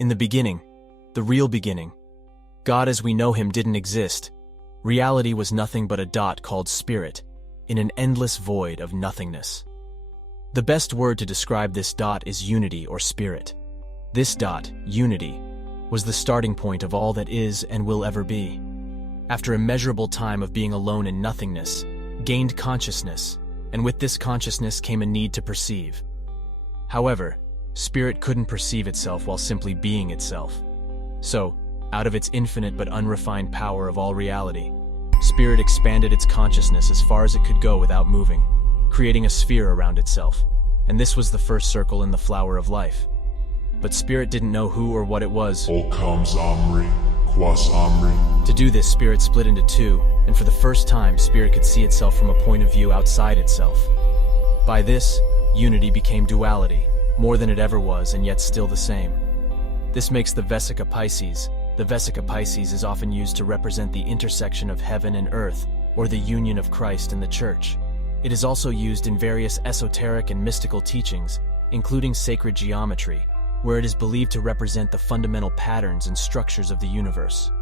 In the beginning, the real beginning, God as we know him didn't exist. Reality was nothing but a dot called spirit, in an endless void of nothingness. The best word to describe this dot is unity or spirit. This dot, unity, was the starting point of all that is and will ever be. After immeasurable time of being alone in nothingness, gained consciousness, and with this consciousness came a need to perceive. However, spirit couldn't perceive itself while simply being itself. So, out of its infinite but unrefined power of all reality, spirit expanded its consciousness as far as it could go without moving, creating a sphere around itself, and this was the first circle in the flower of life. But spirit didn't know who or what it was. O comes Amri, quas Amri. To do this, spirit split into two, and for the first time, spirit could see itself from a point of view outside itself. By this, unity became duality, more than it ever was and yet still the same. This makes the Vesica Pisces. The Vesica Pisces is often used to represent the intersection of heaven and earth, or the union of Christ and the Church. It is also used in various esoteric and mystical teachings, including sacred geometry, where it is believed to represent the fundamental patterns and structures of the universe.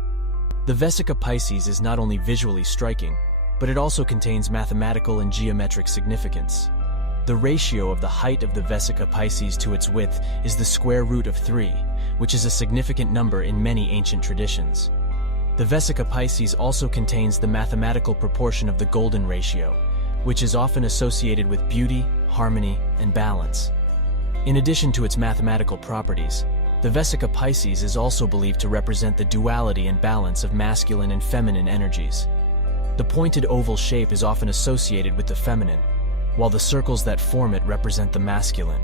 The Vesica Pisces is not only visually striking, but it also contains mathematical and geometric significance. The ratio of the height of the Vesica Pisces to its width is the square root of 3, which is a significant number in many ancient traditions. The Vesica Pisces also contains the mathematical proportion of the golden ratio, which is often associated with beauty, harmony, and balance. In addition to its mathematical properties, the Vesica Pisces is also believed to represent the duality and balance of masculine and feminine energies. The pointed oval shape is often associated with the feminine, while the circles that form it represent the masculine.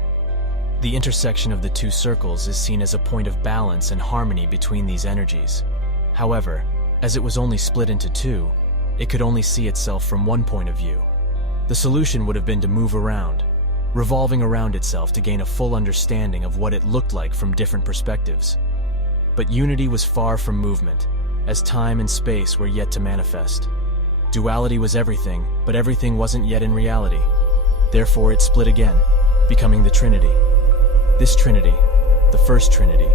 The intersection of the two circles is seen as a point of balance and harmony between these energies. However, as it was only split into two, it could only see itself from one point of view. The solution would have been to move around, revolving around itself to gain a full understanding of what it looked like from different perspectives. But unity was far from movement, as time and space were yet to manifest. Duality was everything, but everything wasn't yet in reality. Therefore, it split again, becoming the Trinity. This Trinity, the first Trinity,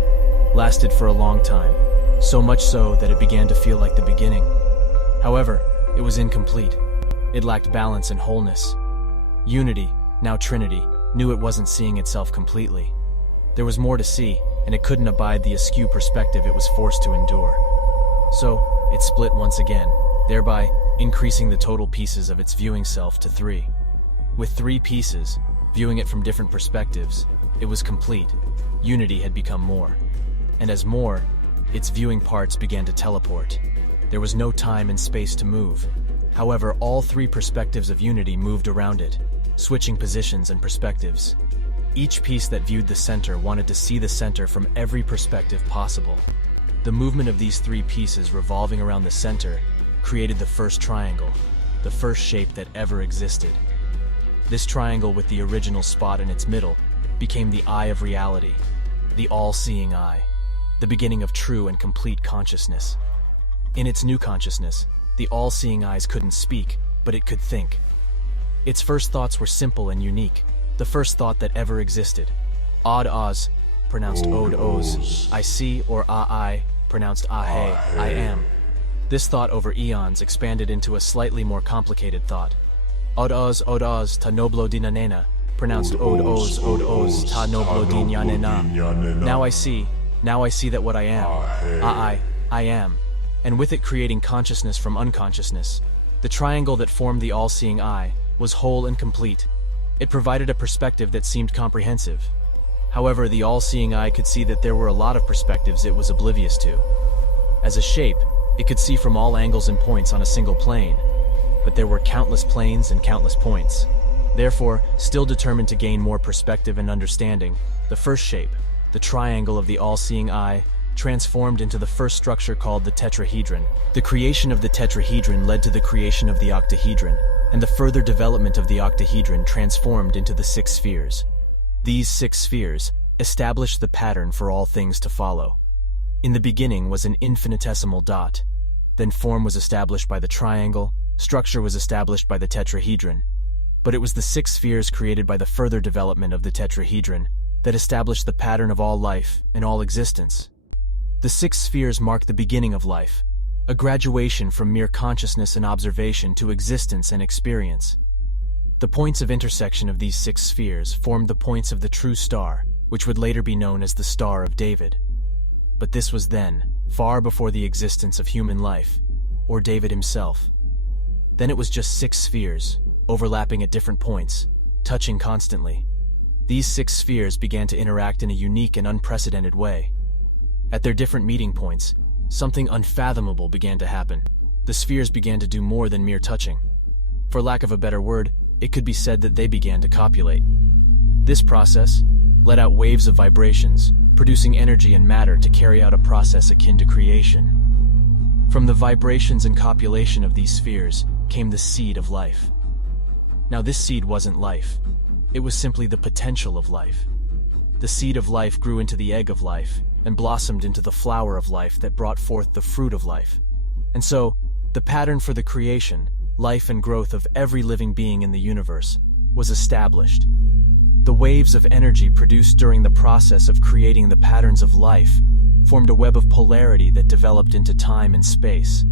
lasted for a long time, so much so that it began to feel like the beginning. However, it was incomplete. It lacked balance and wholeness. Unity, now Trinity, knew it wasn't seeing itself completely. There was more to see, and it couldn't abide the askew perspective it was forced to endure. So, it split once again, thereby increasing the total pieces of its viewing self to 3. With 3 pieces, viewing it from different perspectives, it was complete. Unity had become more. And as more, its viewing parts began to teleport. There was no time and space to move. However, all 3 perspectives of unity moved around it, switching positions and perspectives. Each piece that viewed the center wanted to see the center from every perspective possible. The movement of these 3 pieces revolving around the center created the first triangle, the first shape that ever existed. This triangle with the original spot in its middle became the eye of reality, the all-seeing eye, the beginning of true and complete consciousness. In its new consciousness, the all-seeing eyes couldn't speak, but it could think. Its first thoughts were simple and unique, the first thought that ever existed. Od Oz, pronounced Od Oz, I see, or I, pronounced Ahe, I am. This thought over eons expanded into a slightly more complicated thought. Od Oz ta noblo dinanena, pronounced Od Oz ta noblo dinyanena. Now I see that what I am, I am, and with it creating consciousness from unconsciousness. The triangle that formed the all-seeing eye was whole and complete. It provided a perspective that seemed comprehensive. However, the all-seeing eye could see that there were a lot of perspectives it was oblivious to. As a shape, it could see from all angles and points on a single plane, but there were countless planes and countless points. Therefore, still determined to gain more perspective and understanding, the first shape, the triangle of the all-seeing eye, transformed into the first structure called the tetrahedron. The creation of the tetrahedron led to the creation of the octahedron, and the further development of the octahedron transformed into the 6 spheres. These 6 spheres established the pattern for all things to follow. In the beginning was an infinitesimal dot. Then form was established by the triangle, structure was established by the tetrahedron. But it was the 6 spheres created by the further development of the tetrahedron that established the pattern of all life and all existence. The 6 spheres mark the beginning of life, a graduation from mere consciousness and observation to existence and experience. The points of intersection of these 6 spheres formed the points of the true star, which would later be known as the Star of David. But this was then, far before the existence of human life, or David himself. Then it was just 6 spheres, overlapping at different points, touching constantly. These 6 spheres began to interact in a unique and unprecedented way. At their different meeting points, something unfathomable began to happen. The spheres began to do more than mere touching. For lack of a better word, it could be said that they began to copulate. This process let out waves of vibrations, producing energy and matter to carry out a process akin to creation. From the vibrations and copulation of these spheres came the seed of life. Now this seed wasn't life. It was simply the potential of life. The seed of life grew into the egg of life and blossomed into the flower of life that brought forth the fruit of life. And so, the pattern for the creation, life and growth of every living being in the universe was established. The waves of energy produced during the process of creating the patterns of life formed a web of polarity that developed into time and space.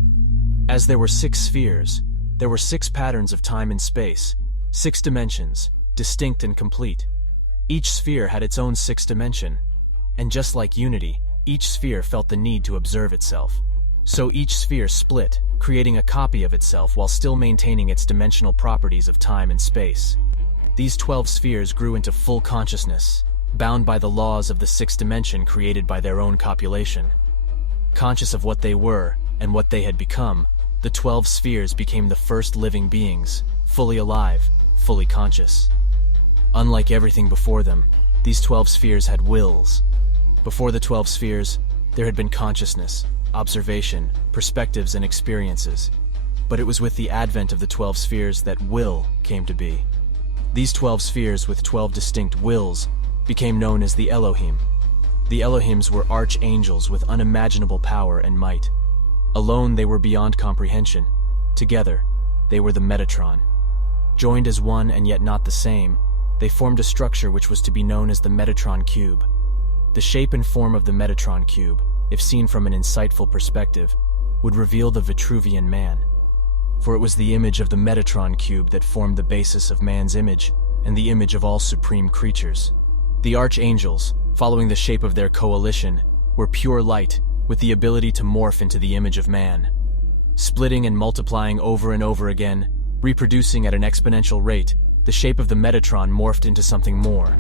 As there were 6 spheres, there were 6 patterns of time and space, 6 dimensions, distinct and complete. Each sphere had its own 6th dimension, and just like unity, each sphere felt the need to observe itself. So each sphere split, creating a copy of itself while still maintaining its dimensional properties of time and space. These 12 spheres grew into full consciousness, bound by the laws of the 6th dimension created by their own copulation. Conscious of what they were and what they had become, the 12 spheres became the first living beings, fully alive, fully conscious. Unlike everything before them, these 12 spheres had wills. Before the 12 spheres, there had been consciousness, observation, perspectives, and experiences. But it was with the advent of the 12 spheres that will came to be. These 12 spheres with 12 distinct wills became known as the Elohim. The Elohims were archangels with unimaginable power and might. Alone they were beyond comprehension. Together, they were the Metatron. Joined as one and yet not the same, they formed a structure which was to be known as the Metatron Cube. The shape and form of the Metatron Cube, if seen from an insightful perspective, would reveal the Vitruvian man. For it was the image of the Metatron Cube that formed the basis of man's image and the image of all supreme creatures. The archangels, following the shape of their coalition, were pure light with the ability to morph into the image of man. Splitting and multiplying over and over again, reproducing at an exponential rate, the shape of the Metatron morphed into something more.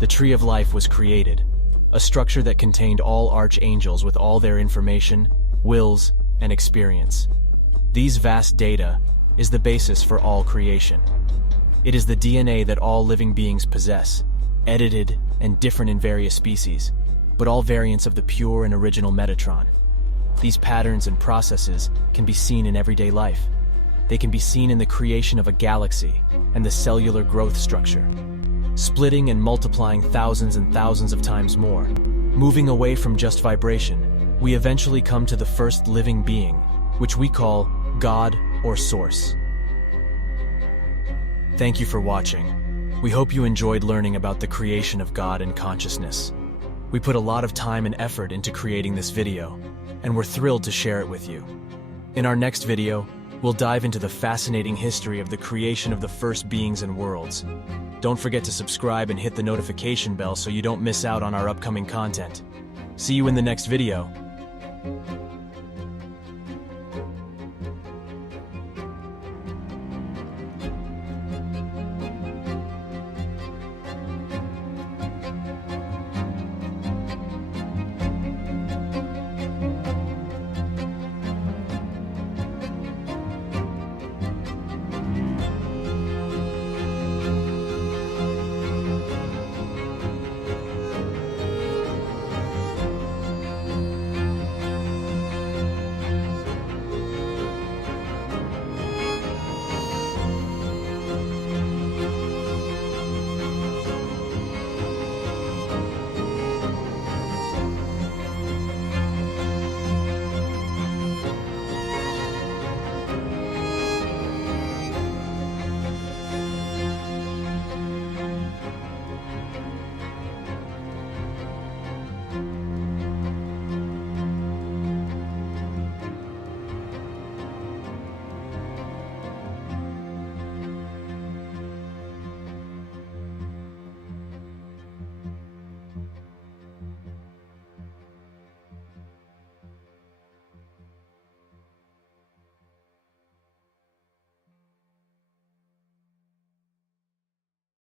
The Tree of Life was created, a structure that contained all archangels with all their information, wills, and experience. These vast data is the basis for all creation. It is the DNA that all living beings possess, edited and different in various species, but all variants of the pure and original Metatron. These patterns and processes can be seen in everyday life. They can be seen in the creation of a galaxy and the cellular growth structure, splitting and multiplying thousands and thousands of times more. Moving away from just vibration, we eventually come to the first living being, which we call God or Source. Thank you for watching. We hope you enjoyed learning about the creation of God and consciousness. We put a lot of time and effort into creating this video, and we're thrilled to share it with you. In our next video, we'll dive into the fascinating history of the creation of the first beings and worlds. Don't forget to subscribe and hit the notification bell so you don't miss out on our upcoming content. See you in the next video.